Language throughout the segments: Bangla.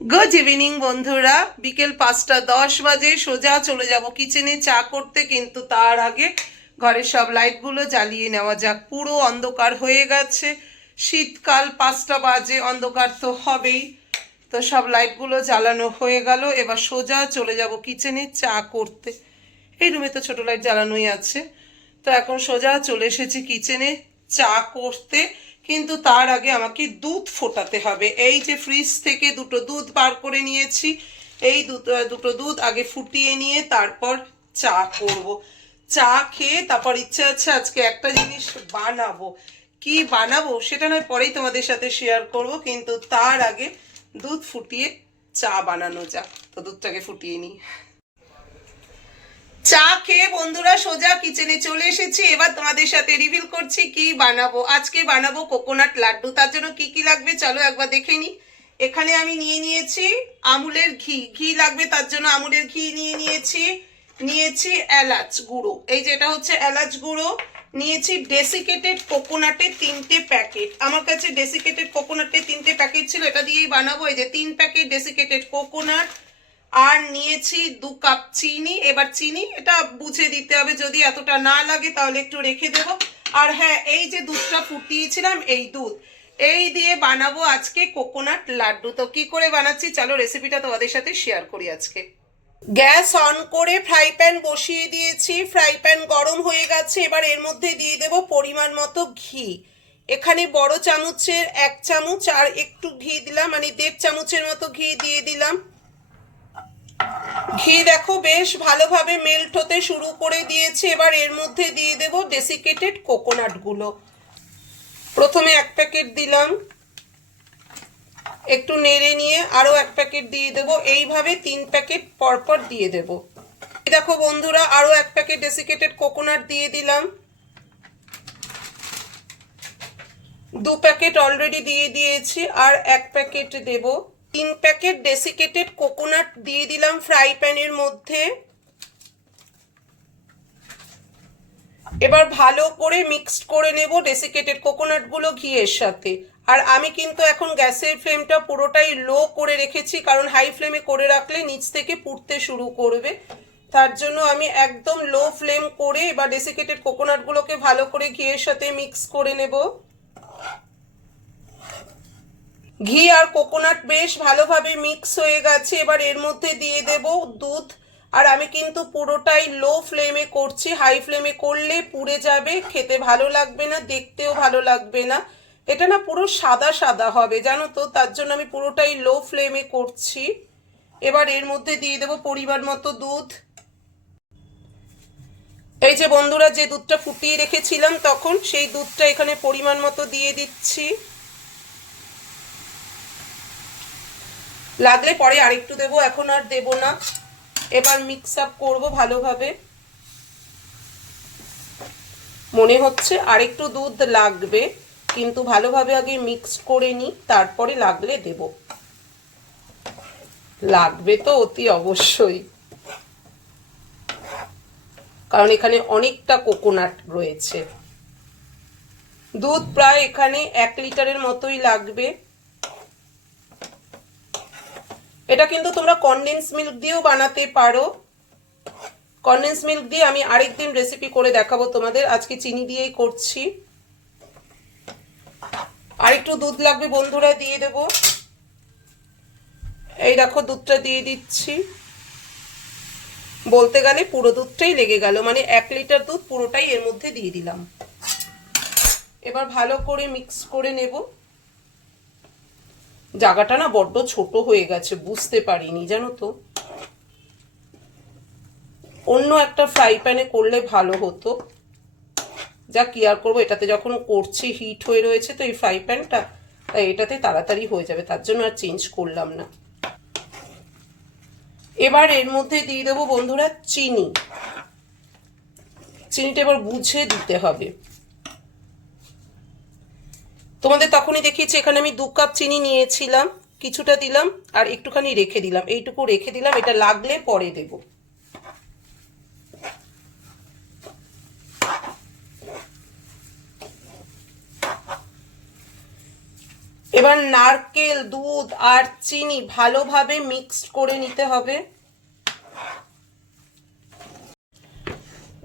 গুড ইভিনিং বন্ধুরা। বিকেল পাঁচটা দশ বাজে, সোজা চলে যাব কিচেনে চা করতে কিন্তু তার আগে ঘরের সব লাইটগুলো জ্বালিয়ে নেওয়া যাক। পুরো অন্ধকার হয়ে গেছে। শীতকাল পাঁচটা বাজে, অন্ধকার তো হবেই। তো সব লাইটগুলো জ্বালানো হয়ে গেল। এবার সোজা চলে যাব কিচেনে চা করতে। এই রুমে তো ছোটো লাইট জ্বালানোই আছে। তো এখন সোজা চলে এসেছি কিচেনে চা করতে। কিন্তু তার আগে আমাকে দুধ ফোটাতে হবে। এই যে ফ্রিজ থেকে দুটো দুধ বার করে নিয়েছি, এই দুটো দুধ আগে ফুটিয়ে নিয়ে তারপর চা করব। চা খেয়ে তারপর ইচ্ছে আছে আজকে একটা জিনিস বানাবো। কি বানাবো সেটা নয়, পরেই তোমাদের সাথে শেয়ার করব, কিন্তু তার আগে দুধ ফুটিয়ে চা বানানো যাক। তো দুধটাকে ফুটিয়ে নিই। চা খেয়ে বন্ধুরা সোজা কিচেনে চলে এসেছি। এবার তোমাদের সাথে রিভিল করছি কি বানাবো। আজকে বানাবো কোকোনাট লাড্ডু। তার জন্য কি কি লাগবে চলো একবার দেখে নিই এখানে আমি নিয়ে নিয়েছি আমুলের ঘি। ঘি লাগবে তার জন্য আমুলের ঘি নিয়ে নিয়েছি। নিয়েছি এলাচ গুঁড়ো। এই যেটা হচ্ছে এলাচ গুঁড়ো। নিয়েছি ডেসিকেটেড কোকোনাটের তিনটে প্যাকেট আমার কাছে ডেসিকেটেড কোকোনাটের তিনটে প্যাকেট ছিল। এটা দিয়েই বানাবো। এই যে তিন প্যাকেট ডেসিকেটেড কোকোনাট আর নিয়েছি দু কাপ চিনি। এবার চিনি, এটা বুঝে দিতে হবে। যদি এতটা না লাগে, তাহলে একটু রেখে দেবো। আর হ্যাঁ এই যে দুধটা ফুটিয়েছিলাম, এই দুধ, এই দিয়ে বানাবো আজকে কোকোনাট লাড্ডু। তো কি করে বানাচ্ছি? চলো রেসিপিটা তোমাদের সাথে শেয়ার করি আজকে। গ্যাস অন করে ফ্রাই প্যান বসিয়ে দিয়েছি। ফ্রাই প্যান গরম হয়ে গেছে, এবার এর মধ্যে দিয়ে দেব পরিমাণ মতো ঘি। এখানে বড় চামচের এক চামচ আর একটু ঘি দিলাম মানে দেড় চামচের মতো ঘি দিয়ে দিলাম। ঘি দেখো বেশ ভালোভাবে মেল্ট হতে শুরু করে দিয়েছে। এবার এর মধ্যে দিয়ে দেব ডেসিকেটেড কোকোনাটগুলো প্রথমে এক প্যাকেট দিলাম। একটু নেড়ে নিয়ে আরও এক প্যাকেট দিয়ে দেব। এইভাবে তিন প্যাকেট পরপর দিয়ে দেব। দেখো বন্ধুরা, আরও এক প্যাকেট ডেসিকেটেড কোকোনাট দিয়ে দিলাম। দু প্যাকেট অলরেডি দিয়ে দিয়েছি, আর এক প্যাকেট দেব। তিন প্যাকেট ডেসিকেটেড কোকোনাট দিয়ে দিলাম ফ্রাই প্যানের মধ্যে। এবার ভালো করে মিক্সড করে নেব ডেসিকেটেড কোকোনাটগুলো ঘিয়ের সাথে। আর আমি কিন্তু এখন গ্যাসের ফ্লেমটা পুরোটাই লো করে রেখেছি, কারণ হাই ফ্লেমে করে রাখলে নিচ থেকে পুড়তে শুরু করবে। তার জন্য আমি একদম লো ফ্লেম করে এবার ডেসিকেটেড কোকোনাটগুলোকে ভালো করে ঘিয়ের সাথে মিক্স করে নেব। ঘি আর কোকোনাট বেশ ভালোভাবে মিক্স হয়ে গেছে। এবার এর মধ্যে দিয়ে দেব দুধ। আর আমি কিন্তু পুরোটাই লো ফ্লেমে করছি। হাই ফ্লেমে করলে পুড়ে যাবে, খেতে ভালো লাগবে না, দেখতেও ভালো লাগবে না। এটা না পুরো সাদা সাদা হবে, জানো তো? তার জন্য আমি পুরোটাই লো ফ্লেমে করছি। এবার এর মধ্যে দিয়ে দেব পরিমাণ মতো দুধ। এই যে বন্ধুরা, যে দুধটা ফুটিয়ে রেখেছিলাম তখন, সেই দুধটা এখানে পরিমাণ মতো দিয়ে দিচ্ছি। লাগলে পরে আরেকটু দেবো, এখন আর দেব না। এবার মিক্স আপ করব ভালোভাবে। মনে হচ্ছে আরেকটু দুধ লাগবে, কিন্তু ভালোভাবে আগে মিক্স করে নিই, তারপরে লাগলে দেব। লাগবে তো অতি অবশ্যই। কারণ এখানে অনেকটা কোকোনাট রয়েছে। দুধ প্রায় এখানে এক লিটারের মতোই লাগবে। এটা কিন্তু তোমরা কনডেন্স মিল্ক দিয়েও বানাতে পারো। কনডেন্স মিল্ক দিয়ে আমি আরেকদিন রেসিপি করে দেখাবো তোমাদের। আজকে চিনি দিয়েই করছি। আর একটু দুধ লাগবে বন্ধুরা, দিয়ে দেব। এই দেখো, দুধটা দিয়ে দিচ্ছি। বলতে গেলে পুরো দুধটাই লেগে গেল। মানে এক লিটার দুধ পুরোটাই এর মধ্যে দিয়ে দিলাম। এবার ভালো করে মিক্স করে নেব। জায়গাটা না বড্ড ছোট হয়ে গেছে, বুঝতে পারিনি, জানো তো। অন্য একটা ফ্রাই প্যানে করলে ভালো হতো। যা কি আর করব, এটাতে যখন করছি হিট হয়ে রয়েছে, তো এই ফ্রাই প্যানটা তাই এটাতে তাড়াতাড়ি হয়ে যাবে, তার জন্য আর চেঞ্জ করলাম না। এবার এর মধ্যে দিয়ে দেবো বন্ধুরা, চিনি। চিনিটা এবার বুঝে দিতে হবে। তোমাদের তখনই দেখিয়েছি, এখানে আমি দু কাপ চিনি নিয়েছিলাম, কিছুটা দিলাম, আর একটুখানি রেখে দিলাম। এইটুকু রেখে দিলাম, এটা লাগলে পরে দেব। এবার নারকেল, দুধ আর চিনি ভালোভাবে মিক্সড করে নিতে হবে।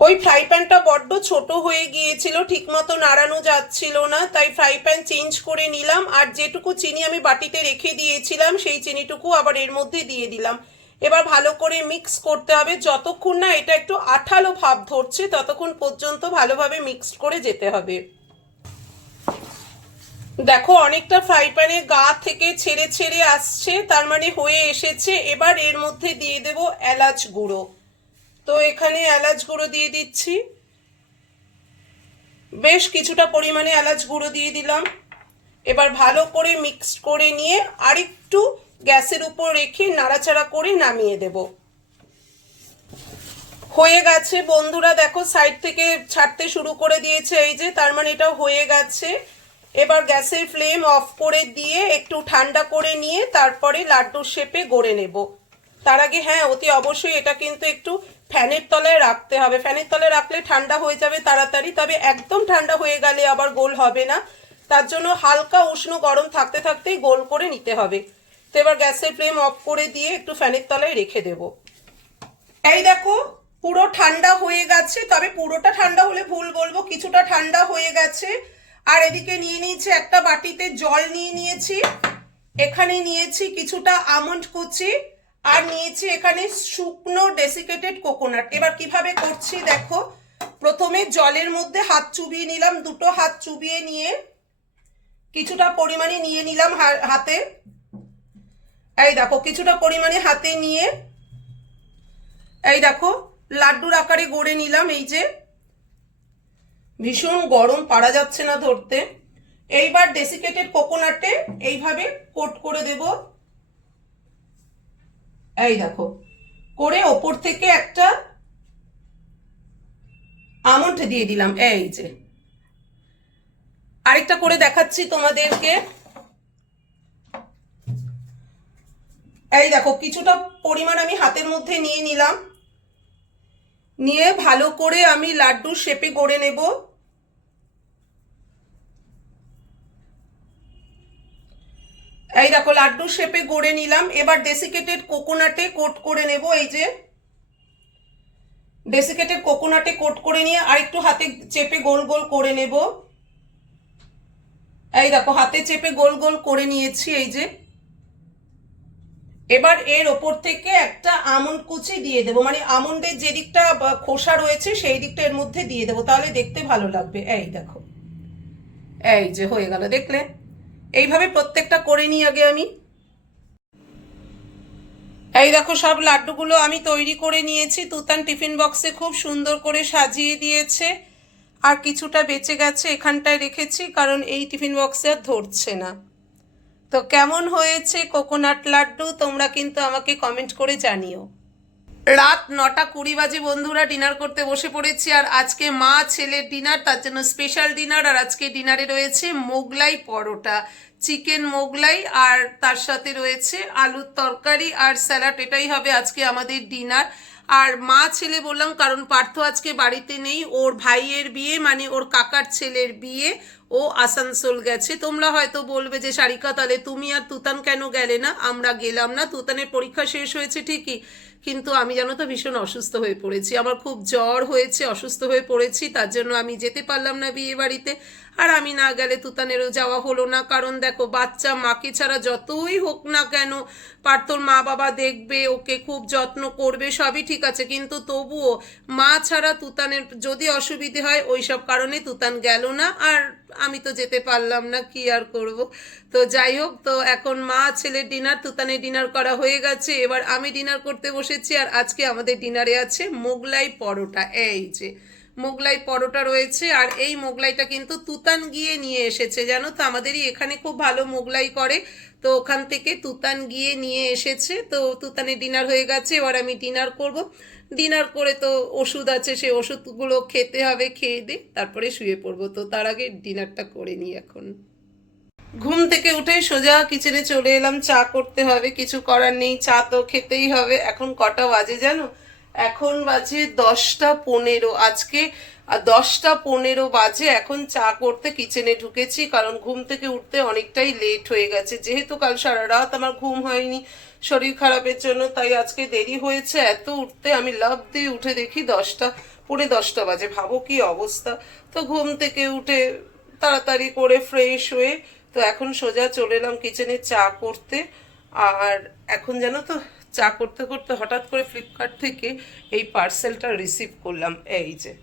ওই ফ্রাই প্যানটা বড্ড ছোট হয়ে গিয়েছিল, ঠিকমতো নাড়ানো যাচ্ছিল না, তাই ফ্রাই প্যান চেঞ্জ করে নিলাম আর যেটুকু চিনি আমি বাটিতে রেখে দিয়েছিলাম সেই চিনিটুকু আবার এর মধ্যে দিয়ে দিলাম। এবার ভালো করে মিক্স করতে হবে, যতক্ষণ না এটা একটু আঠালো ভাব ধরছে, ততক্ষণ পর্যন্ত ভালোভাবে মিক্সড করে যেতে হবে। দেখো অনেকটা ফ্রাই প্যানে গা থেকে ছেড়ে ছেড়ে আসছে, তার মানে হয়ে এসেছে, এবার এর মধ্যে দিয়ে দেব এলাচ গুঁড়ো। তো এখানে এলাচ গুঁড়ো দিয়ে দিচ্ছি। বেশ কিছুটা পরিমাণে এলাচ গুঁড়ো দিয়ে দিলাম। এবার ভালো করে মিক্সড করে নিয়ে আরেকটু গ্যাসের উপর রেখে নাড়াচাড়া করে নামিয়ে দেব। হয়ে গেছে বন্ধুরা, দেখো সাইড থেকে ছাড়তে শুরু করে দিয়েছে এই যে, তার মানে এটা হয়ে গেছে। এবার গ্যাসের ফ্লেম অফ করে দিয়ে একটু ঠান্ডা করে নিয়ে তারপরে লাড্ডুর শেপে গড়ে নেব। তার আগে হ্যাঁ অতি অবশ্যই এটা কিন্তু একটু ফ্যানের তলায় রাখতে হবে। ফ্যানের তলায় রাখলে ঠান্ডা হয়ে যাবে তাড়াতাড়ি, তবে একদম ঠান্ডা হয়ে গেলে আবার গোল হবে না। তার জন্য হালকা উষ্ণ গরম থাকতে থাকতেই গোল করে নিতে হবে। তো এবার গ্যাসের ফ্লেম অফ করে দিয়ে একটু ফ্যানের তলায় রেখে দেব। এই দেখো, পুরো ঠান্ডা হয়ে গেছে, তবে পুরোটা ঠান্ডা হলে ভুল বলব, কিছুটা ঠান্ডা হয়ে গেছে। আর এদিকে নিয়ে নিয়েছি একটা বাটিতে জল নিয়ে নিয়েছি। এখানে নিয়েছি কিছুটা আমন্ড কুচি। আর নিয়েছি এখানে শুকনো ডেসিকেটেড কোকোনাট এবার কীভাবে করছি দেখো, প্রথমে জলের মধ্যে হাত চুবিয়ে নিলাম, দুটো হাত চুবিয়ে নিয়ে কিছুটা পরিমাণে নিয়ে নিলাম হাতে। এই দেখো, কিছুটা পরিমাণে হাতে নিয়ে এই দেখো, লাড্ডুর আকারে গড়ে নিলাম এই যে। ভীষণ গরম, পারা যাচ্ছে না ধরতে। এইবার ডেসিকেটেড কোকোনাটে এইভাবে কোট করে দেব। এই দেখো, করে ওপর থেকে একটা আমন্ড দিয়ে দিলাম, এই যে। আরেকটা করে দেখাচ্ছি তোমাদেরকে। এই দেখো, কিছুটা পরিমাণ আমি হাতের মধ্যে নিয়ে নিলাম। নিয়ে ভালো করে আমি লাড্ডুর শেপে গড়ে নেব। এই দেখো লাড্ডু শেপে গড়ে নিলাম। এবার ডেসিকেটেড কোকোনাটে কোট করে নেব, এই যে। ডেসিকেটেড কোকোনাটে কোট করে নিয়ে আরেকটু হাতে চেপে গোল গোল করে নেব। এই দেখো, হাতে চেপে গোল গোল করে নিয়েছি, এই যে। এবার এর ওপর থেকে একটা আমন্ড কুচি দিয়ে দেবো। মানে আমন্ডের যে দিকটা খোসা রয়েছে, সেই দিকটা এর মধ্যে দিয়ে দেবো। তাহলে দেখতে ভালো লাগবে। এই দেখো। এই যে, হয়ে গেল। দেখলে? এইভাবে প্রত্যেকটা করে নিই আগে আমি। এই দেখো সব লাড্ডুগুলো আমি তৈরি করে নিয়েছি। তুতান টিফিন বক্সে খুব সুন্দর করে সাজিয়ে দিয়েছে। আর কিছুটা বেঁচে গেছে এখানটায় রেখেছি, কারণ এই টিফিন বক্সে আর ধরছে না। তো কেমন হয়েছে কোকোনাট লাড্ডু, তোমরা কিন্তু আমাকে কমেন্ট করে জানিও। রাত নটা কুড়ি বাজে বন্ধুরা ডিনার করতে বসে পড়েছি আর আজকে মা ছেলের ডিনার, তার জন্য স্পেশাল ডিনার আর আজকে ডিনারে রয়েছে মোগলাই পরোটা চিকেন মোগলাই আর তার সাথে রয়েছে আলুর তরকারি আর স্যালাড এটাই হবে আজকে আমাদের ডিনার আর মা, ছেলে বললাম, কারণ পার্থ আজকে বাড়িতে নেই, ওর ভাইয়ের বিয়ে মানে ওর কাকার ছেলের বিয়ে, ও আসানসোল গেছে। তোমরা হয়তো বলবে যে, সারিকা, তাহলে তুমি আর তুতান কেন গেলে না? আমরা গেলাম না, তুতানের পরীক্ষা শেষ হয়েছে ঠিকই। কিন্তু আমি জানো তো ভীষণ অসুস্থ হয়ে পড়েছি। আমার খুব জ্বর হয়েছে, অসুস্থ হয়ে পড়েছি, তার জন্য আমি যেতে পারলাম না বিয়ে বাড়িতে। আর আমি না গেলে তুতানেরও যাওয়া হলো না। কারণ দেখো, বাচ্চা মাকে ছাড়া যতই হোক না কেন, পার্থর মা বাবা দেখবে, ওকে খুব যত্ন করবে, সবই ঠিক আছে। কিন্তু তবুও মা ছাড়া তুতানের যদি অসুবিধে হয়, ওই সব কারণে তুতান গেল না। আর আমি তো যেতে পারলাম না, কি আর করব? তো যাই হোক, তো এখন মা ছেলে ডিনার তুতানের ডিনার করা হয়ে গেছে। এবার আমি ডিনার করতে বসেছি আর আজকে আমাদের ডিনারে আছে মোগলাই পরোটা। এই যে, মোগলাই পরোটা রয়েছে আর এই মোগলাইটা কিন্তু তুতান গিয়ে নিয়ে এসেছে, জানো তো? আমাদেরই এখানে খুব ভালো মোগলাই করে। তো ওখান থেকে তুতান গিয়ে নিয়ে এসেছে। তো তুতানের ডিনার হয়ে গেছে, এবার আমি ডিনার করব। ডিনার করে তো ওষুধ আছে, সেই ওষুধগুলো খেতে হবে, খেয়ে দিয়ে তারপরে শুয়ে পড়ব। তো তার আগে ডিনারটা করে নিই এখন। ঘুম থেকে উঠে সোজা কিচেনে চলে এলাম। চা করতে হবে, কিছু করার নেই, চা তো খেতেই হবে। এখন কটা বাজে জানো? এখন বাজে দশটা পনেরো। আজকে দশটা পনেরো বাজে। এখন চা করতে কিচেনে ঢুকেছি, কারণ ঘুম থেকে উঠতে অনেকটাই লেট হয়ে গেছে। যেহেতু কাল সারা রাত আমার ঘুম হয়নি, শরীর খারাপের জন্য, তাই আজকে দেরি হয়েছে। এত উঠতে আমি লাভ দিয়ে উঠে দেখি দশটা, পৌনে দশটা বাজে। ভাবো কি অবস্থা? তো ঘুম থেকে উঠে তাড়াতাড়ি করে ফ্রেশ হয়ে তো এখন সোজা চলে এলাম কিচেনে চা করতে। আর এখন যেন তো, চা করতে করতে হঠাৎ করে ফ্লিপকার্ট থেকে এই পার্সেলটা রিসিভ করলাম। এই যে,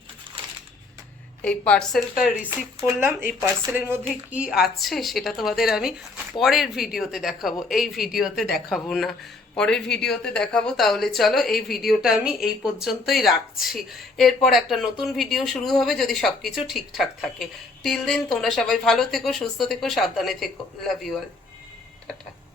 এই পার্সেলটা রিসিভ করলাম। এই পার্সেলের মধ্যে কি আছে সেটা তোমাদের আমি পরের ভিডিওতে দেখাবো। এই ভিডিওতে দেখাবো না। পরের ভিডিওতে দেখাবো। তাহলে চলো এই ভিডিওটা আমি এই পর্যন্তই রাখছি। এরপর একটা নতুন ভিডিও শুরু হবে যদি সব কিছু ঠিকঠাক থাকে। টিল দিন তোমরা সবাই ভালো থেকো, সুস্থ থেকো, সাবধানে থেকো। Love you all tata.